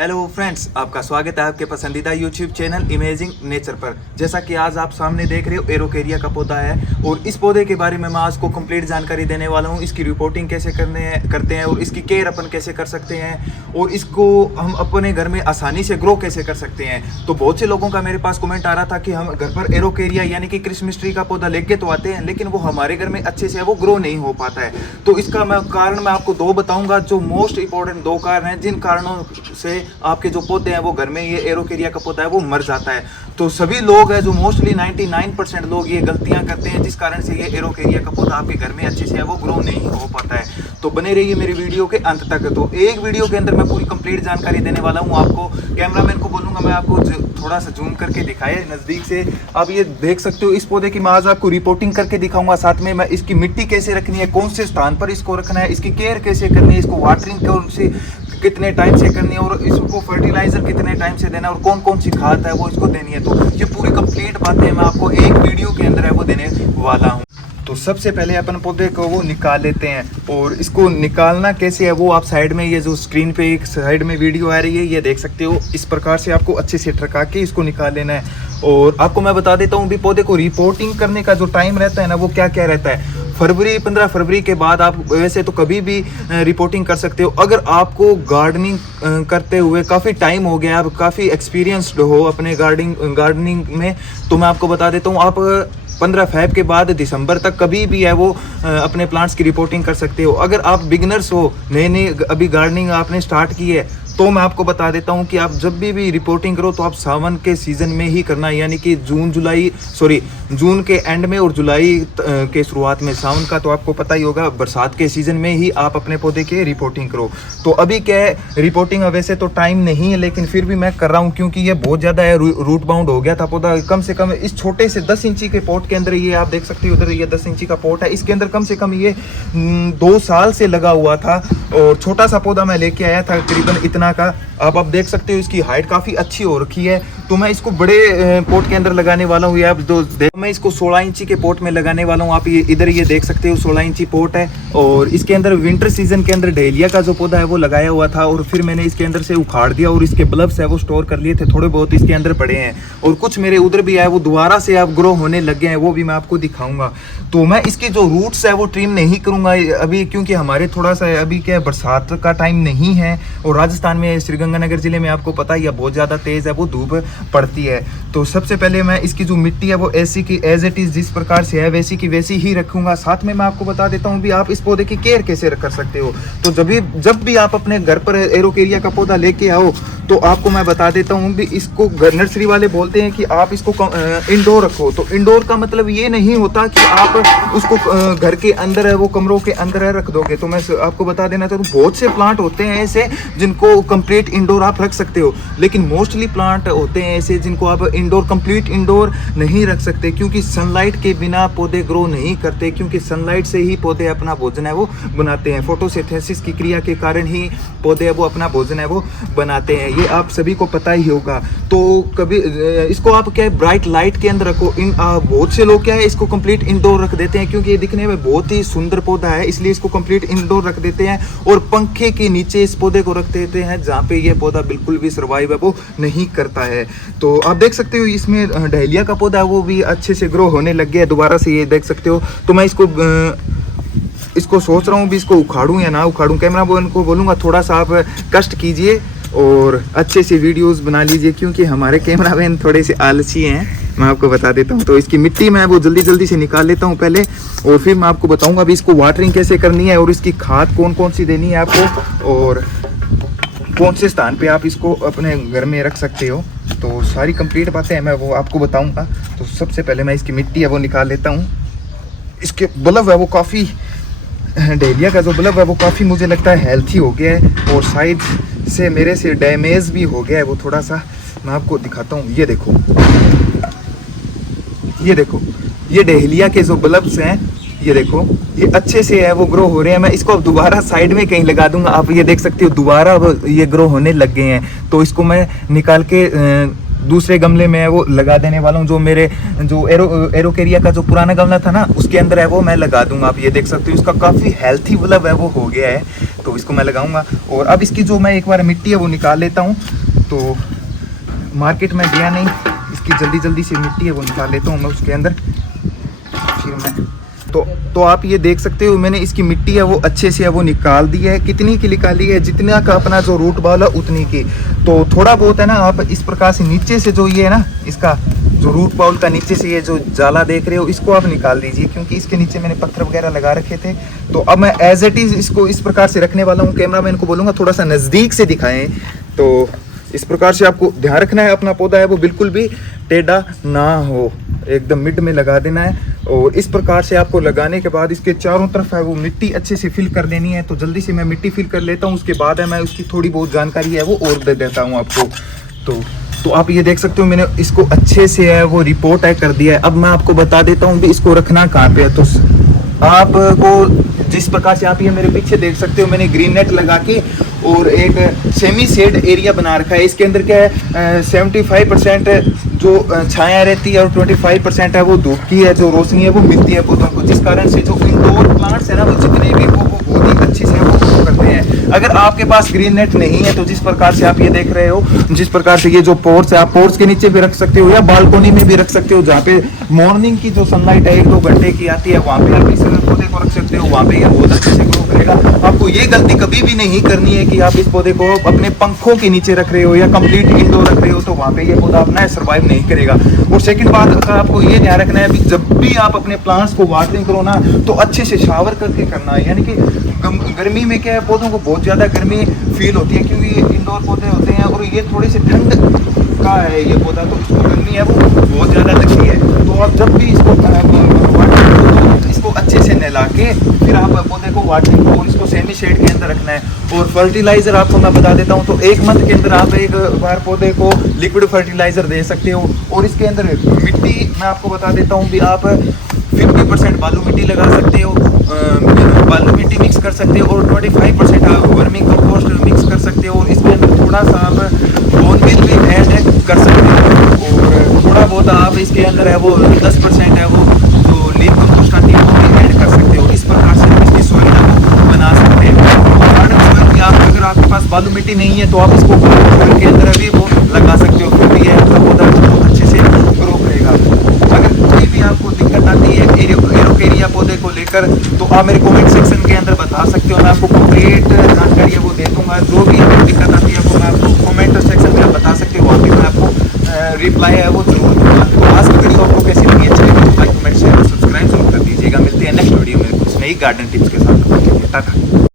Hello friends, आपका स्वागत है आपके पसंदीदा यूट्यूब चैनल इमेजिंग नेचर पर। जैसा कि आज आप सामने देख रहे हो, एरोकेरिया का पौधा है और इस पौधे के बारे में मैं आज को कंप्लीट जानकारी देने वाला हूँ। इसकी रिपोर्टिंग कैसे करते हैं और इसकी केयर अपन कैसे कर सकते हैं और इसको हम अपने घर में आसानी से ग्रो कैसे कर सकते हैं। तो बहुत से लोगों का मेरे पास कमेंट आ रहा था कि हम घर पर एरोकेरिया यानी कि क्रिसमस ट्री का पौधा लेके तो आते हैं, लेकिन वो हमारे घर में अच्छे से वो ग्रो नहीं हो पाता है। तो इसका कारण मैं आपको दो बताऊँगा, जो मोस्ट इंपॉर्टेंट दो कारण हैं जिन कारणों से आपके जो पौधे हैं वो घर में, ये एरोकेरिया का पौधा है वो मर जाता है। तो सभी लोग हैं जो मोस्टली 99% लोग ये गलतियां करते हैं, जिस कारण से ये एरोकेरिया का पौधा आपके घर में अच्छे से है वो ग्रो नहीं हो पाता है। तो बने रहिए मेरी वीडियो के अंत तक। तो एक वीडियो के अंदर मैं पूरी कंप्लीट जानकारी देने वाला हूँ आपको। कैमरामैन को बोलूँगा मैं आपको थोड़ा सा जूम करके दिखाए नज़दीक से। आप ये देख सकते हो इस पौधे की मैं आज आपको रिपोर्टिंग करके दिखाऊंगा। साथ में मैं इसकी मिट्टी कैसे रखनी है, कौन से स्थान पर इसको रखना है, इसकी केयर कैसे करनी है, इसको वाटरिंग कौन सी कितने टाइम से करनी है और इसको फर्टिलाइजर कितने टाइम से देना है और कौन कौन सी खाद है वो इसको देनी है। तो ये पूरी कंप्लीट बातें मैं आपको एक वीडियो के अंदर है वो देने वाला हूँ। तो सबसे पहले अपन पौधे को वो निकाल लेते हैं और इसको निकालना कैसे है वो आप साइड में, ये जो स्क्रीन पे एक साइड में वीडियो आ रही है ये देख सकते हो। इस प्रकार से आपको अच्छे से ठरका के इसको निकाल लेना है। और आपको मैं बता देता हूँ भी पौधे को रिपोर्टिंग करने का जो टाइम रहता है ना वो क्या क्या रहता है। 15 फरवरी के बाद आप वैसे तो कभी भी रिपोर्टिंग कर सकते हो। अगर आपको गार्डनिंग करते हुए काफ़ी टाइम हो गया, आप काफ़ी एक्सपीरियंस्ड हो अपने गार्डनिंग में, तो मैं आपको बता देता हूँ आप 15 फेब के बाद दिसंबर तक कभी भी है वो अपने प्लांट्स की रिपोर्टिंग कर सकते हो। अगर आप बिगनर्स हो, नए अभी गार्डनिंग आपने स्टार्ट की है, तो मैं आपको बता देता हूँ कि आप जब भी रिपोर्टिंग करो तो आप सावन के सीज़न में ही करना है, यानी कि जून के एंड में और जुलाई के शुरुआत में। सावन का तो आपको पता ही होगा, बरसात के सीज़न में ही आप अपने पौधे के रिपोर्टिंग करो। तो अभी क्या है, रिपोर्टिंग वैसे तो टाइम नहीं है, लेकिन फिर भी मैं कर रहा हूँ क्योंकि ये बहुत ज़्यादा है, रूट बाउंड हो गया था पौधा। कम से कम इस छोटे से 10 इंची के पॉट के अंदर, ये आप देख सकते हो उधर, ये 10 इंची का पॉट है, इसके अंदर कम से कम ये 2 साल से लगा हुआ था। और छोटा सा पौधा मैं लेके आया था करीबन इतना का। आप देख सकते हो इसकी हाइट काफ़ी अच्छी हो रखी है। तो मैं इसको बड़े पोट के अंदर लगाने वाला हूँ। आप मैं इसको 16 इंची के पोट में लगाने वाला हूँ। आप ये इधर ये देख सकते हो 16 इंची पोट है और इसके अंदर विंटर सीजन के अंदर डहेलिया का जो पौधा है वो लगाया हुआ था और फिर मैंने इसके अंदर से उखाड़ दिया और इसके बल्ब्स है वो स्टोर कर लिए थे, थोड़े बहुत इसके अंदर पड़े हैं और कुछ मेरे उधर भी है वो दोबारा से अब ग्रो होने लग गए हैं, वो भी मैं आपको दिखाऊंगा। तो मैं इसके जो रूट्स है वो ट्रिम नहीं करूँगा अभी, क्योंकि हमारे थोड़ा सा अभी क्या बरसात का टाइम नहीं है और राजस्थान में श्रीगंगानगर जिले में आपको पता ही है बहुत ज़्यादा तेज़ है वो धूप पड़ती है। तो सबसे पहले मैं इसकी जो मिट्टी है वो ऐसी की एज इट इज़ जिस प्रकार से है वैसी की वैसी ही रखूँगा। साथ में मैं आपको बता देता हूँ भी आप इस पौधे की केयर कैसे कर सकते हो। तो जब भी आप अपने घर पर एरोकेरिया का पौधा लेके आओ तो आपको मैं बता देता हूँ भी इसको नर्सरी वाले बोलते हैं कि आप इसको इंडोर रखो। तो इंडोर का मतलब ये नहीं होता कि आप उसको घर के अंदर है वो कमरों के अंदर है रख दोगे। तो मैं आपको बता देना चाहता हूँ बहुत से प्लांट होते हैं ऐसे जिनको कंप्लीट इंडोर आप रख सकते हो, लेकिन मोस्टली प्लांट होते हैं ऐसे जिनको आप कंप्लीट इंडोर नहीं रख सकते, क्योंकि सनलाइट के बिना पौधे ग्रो नहीं करते। क्योंकि सनलाइट से ही पौधे अपना भोजन है वो बनाते हैं, फोटोसिंथेसिस की क्रिया के कारण ही पौधे है वो अपना भोजन है वो बनाते हैं, ये आप सभी को पता ही होगा। तो कभी इसको आप क्या है ब्राइट लाइट के अंदर रखो। बहुत से लोग क्या है इसको कंप्लीट इंडोर रख देते हैं, क्योंकि ये दिखने में बहुत ही सुंदर पौधा है इसलिए इसको कंप्लीट इंडोर रख देते हैं और पंखे के नीचे इस पौधे को रख देते हैं जहाँ पे ये पौधा बिल्कुल भी सर्वाइव है वो नहीं करता है। तो आप देख सकते हो इसमें डहेलिया का पौधा है वो भी अच्छे से ग्रो होने लग गया है दोबारा से, ये देख सकते हो। तो मैं इसको सोच रहा हूँ भी इसको उखाड़ूं या ना उखाड़ूं। कैमरा मैन को बोलूँगा थोड़ा सा आप कष्ट कीजिए और अच्छे से वीडियोस बना लीजिए, क्योंकि हमारे कैमरा मैन थोड़े से आलसी हैं, मैं आपको बता देता हूँ। तो इसकी मिट्टी मैं वो जल्दी से निकाल लेता हूँ पहले और फिर मैं आपको बताऊँगा अभी इसको वाटरिंग कैसे करनी है और इसकी खाद कौन सी देनी है आपको और कौन से स्थान पे आप इसको अपने घर में रख सकते हो। तो सारी कंप्लीट बातें हैं मैं वो आपको बताऊँगा। तो सबसे पहले मैं इसकी मिट्टी है वो निकाल लेता हूँ। इसके बल्ब है वो काफ़ी, डहेलिया का जो बल्ब है वो काफ़ी मुझे लगता है हेल्थी हो गया है और साइड से मेरे से डैमेज भी हो गया है वो थोड़ा सा। मैं आपको दिखाता हूँ, ये देखो ये डहेलिया के जो बल्ब्स हैं ये देखो ये अच्छे से है वो ग्रो हो रहे हैं। मैं इसको अब दोबारा साइड में कहीं लगा दूंगा। आप ये देख सकते हो दोबारा अब ये ग्रो होने लग गए हैं। तो इसको मैं निकाल के दूसरे गमले में है वो लगा देने वाला हूँ। जो मेरे जो एरोकेरिया का जो पुराना गमला था ना, उसके अंदर है वो मैं लगा दूंगा। आप ये देख सकते हो इसका काफ़ी हेल्थी मतलब है वो हो गया है, तो इसको मैं लगाऊंगा। और अब इसकी जो मैं एक बार मिट्टी है वो निकाल लेता हूँ। तो मार्केट में गया नहीं, इसकी जल्दी से मिट्टी है वो निकाल लेता हूँ मैं उसके अंदर। फिर मैं तो आप ये देख सकते हो मैंने इसकी मिट्टी है वो अच्छे से है वो निकाल दी है। कितनी की निकाली है, जितना का अपना जो रूट बॉल है उतनी की। तो थोड़ा बहुत है ना, आप इस प्रकार से नीचे से जो ये है ना, इसका जो रूट बॉल का नीचे से ये जो जाला देख रहे हो इसको आप निकाल दीजिए, क्योंकि इसके नीचे मैंने पत्थर वगैरह लगा रखे थे। तो अब मैं एज इट इज इसको इस प्रकार से रखने वाला हूँ। कैमरामैन को बोलूँगा थोड़ा सा नज़दीक से दिखाएं। तो इस प्रकार से आपको ध्यान रखना है, अपना पौधा है वो बिल्कुल भी टेढ़ा ना हो, एकदम मिड में लगा देना है। और इस प्रकार से आपको लगाने के बाद इसके चारों तरफ है वो मिट्टी अच्छे से फिल कर देनी है। तो जल्दी से मैं मिट्टी फिल कर लेता हूँ, उसके बाद है मैं उसकी थोड़ी बहुत जानकारी है वो और दे देता हूँ आपको। तो आप ये देख सकते हो मैंने इसको अच्छे से है वो रिपोर्ट है कर दिया है। अब मैं आपको बता देता हूँ कि इसको रखना कहाँ पे है। तो आपको जिस प्रकार से आप ये मेरे पीछे देख सकते हो, मैंने ग्रीन नेट लगा के और एक सेमी शेड एरिया बना रखा है। इसके अंदर क्या है 75% जो छाया रहती है और 25% है वो धूप की है, जो रोशनी है वो मिलती है पौधों को, जिस कारण से जो इंडोर प्लांट्स है ना वो जितने भी वो बहुत ही अच्छे से वो ग्रो करते हैं। अगर आपके पास ग्रीन नेट नहीं है तो जिस प्रकार से आप ये देख रहे हो, जिस प्रकार से ये जो पोर्ट्स है आप पोर्ट्स के नीचे भी रख सकते हो या बालकोनी में भी रख सकते हो, जहाँ पे मॉर्निंग की जो सनलाइट है 1-2 घंटे की आती है, वहाँ पे आप इस पौधे को रख सकते हो। वहाँ पे ये बहुत अच्छे से ग्रो करेगा। आपको ये गलती कभी भी नहीं करनी है कि आप इस पौधे को अपने पंखों के नीचे रख रहे हो या कंप्लीट इंडोर रख रहे हो, तो वहाँ पे ये पौधा अपना सर्वाइव नहीं करेगा। और सेकंड बात आपको ये ध्यान रखना है कि जब भी आप अपने प्लांट्स को वाटरिंग करो ना, तो अच्छे से शावर करके करना है। यानी कि गर्मी में क्या है, पौधों को बहुत ज़्यादा गर्मी फील होती है, क्योंकि ये इंडोर पौधे होते हैं और ये थोड़े से ठंड का है ये पौधा, तो इसको गर्मी है वो बहुत ज़्यादा लगती है। तो आप जब भी इसको इसको अच्छे से नहला के फिर आप पौधे को वाटरिंग और इसको सेमी शेड के अंदर रखना है। और फर्टिलाइजर आपको मैं बता देता हूँ, तो 1 मंथ के अंदर आप एक बार पौधे को लिक्विड फर्टिलाइजर दे सकते हो। और इसके अंदर मिट्टी मैं आपको बता देता हूँ भी आप 50% बालू मिट्टी लगा सकते हो, बालू मिट्टी मिक्स कर सकते हो, और 25% आप वर्मी कंपोस्ट मिक्स कर सकते हो। और इसके अंदर थोड़ा सा आप बोन मिल भी ऐड कर सकते हो। और थोड़ा बहुत आप इसके अंदर है वो 10% है वो जो लीफ कंपोस्ट आती है वो भी ऐड कर सकते हो। इस प्रकार से आप इसकी सॉइल बना सकते हैं। गार्डन सॉइल की आप अगर आपके पास बालू मिट्टी नहीं है तो आप इसको सॉइल के अंदर भी वो लगा सकते हो, फिर भी ये पौधा बहुत अच्छे से ग्रो करेगा। अगर कोई भी आपको दिक्कत आती है एरोकेरिया पौधे को लेकर, तो आप मेरे कमेंट सेक्शन के अंदर बता सकते हो, मैं आपको कंप्लीट जानकारी है वो दे दूंगा। जो भी आपको दिक्कत आती है वो मैं आपको कमेंट सेक्शन में बता सकते हो, वहाँ पे मैं आपको रिप्लाई है वो जरूर दूंगा। तो आज की वीडियो आपको कैसी लगी, अच्छी लगी तो लाइक कमेंट शेयर और सब्सक्राइब जरूर कर दीजिएगा। मिलते हैं नेक्स्ट वीडियो में कुछ नई गार्डन टिप्स के साथ। टाटा।